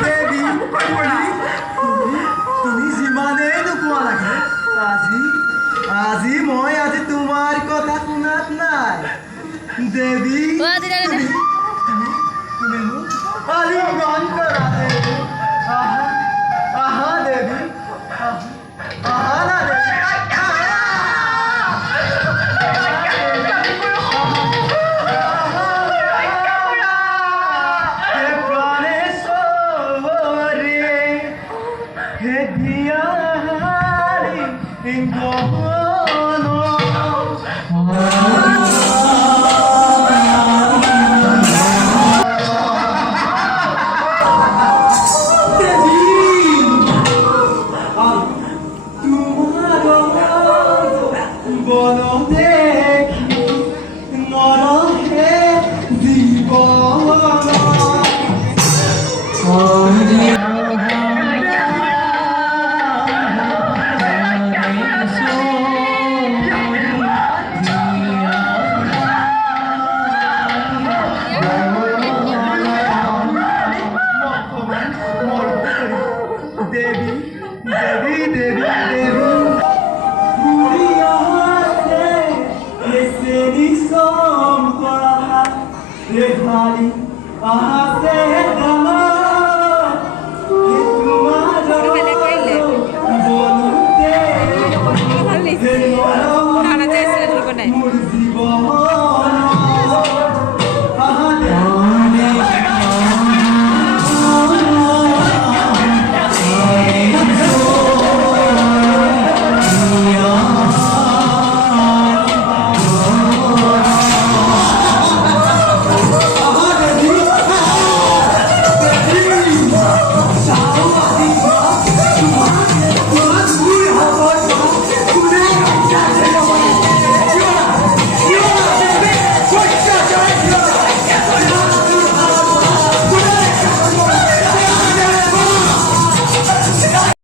দেৱী তুমি যিমানেই নোকোৱা লাগে আজি মই আজি তোমাৰ কথা শুনাত নাই দেৱী তুমি মোক আলিঙ্গন কৰা দেৱী আহা দেৱী আহা না দেৱী He diari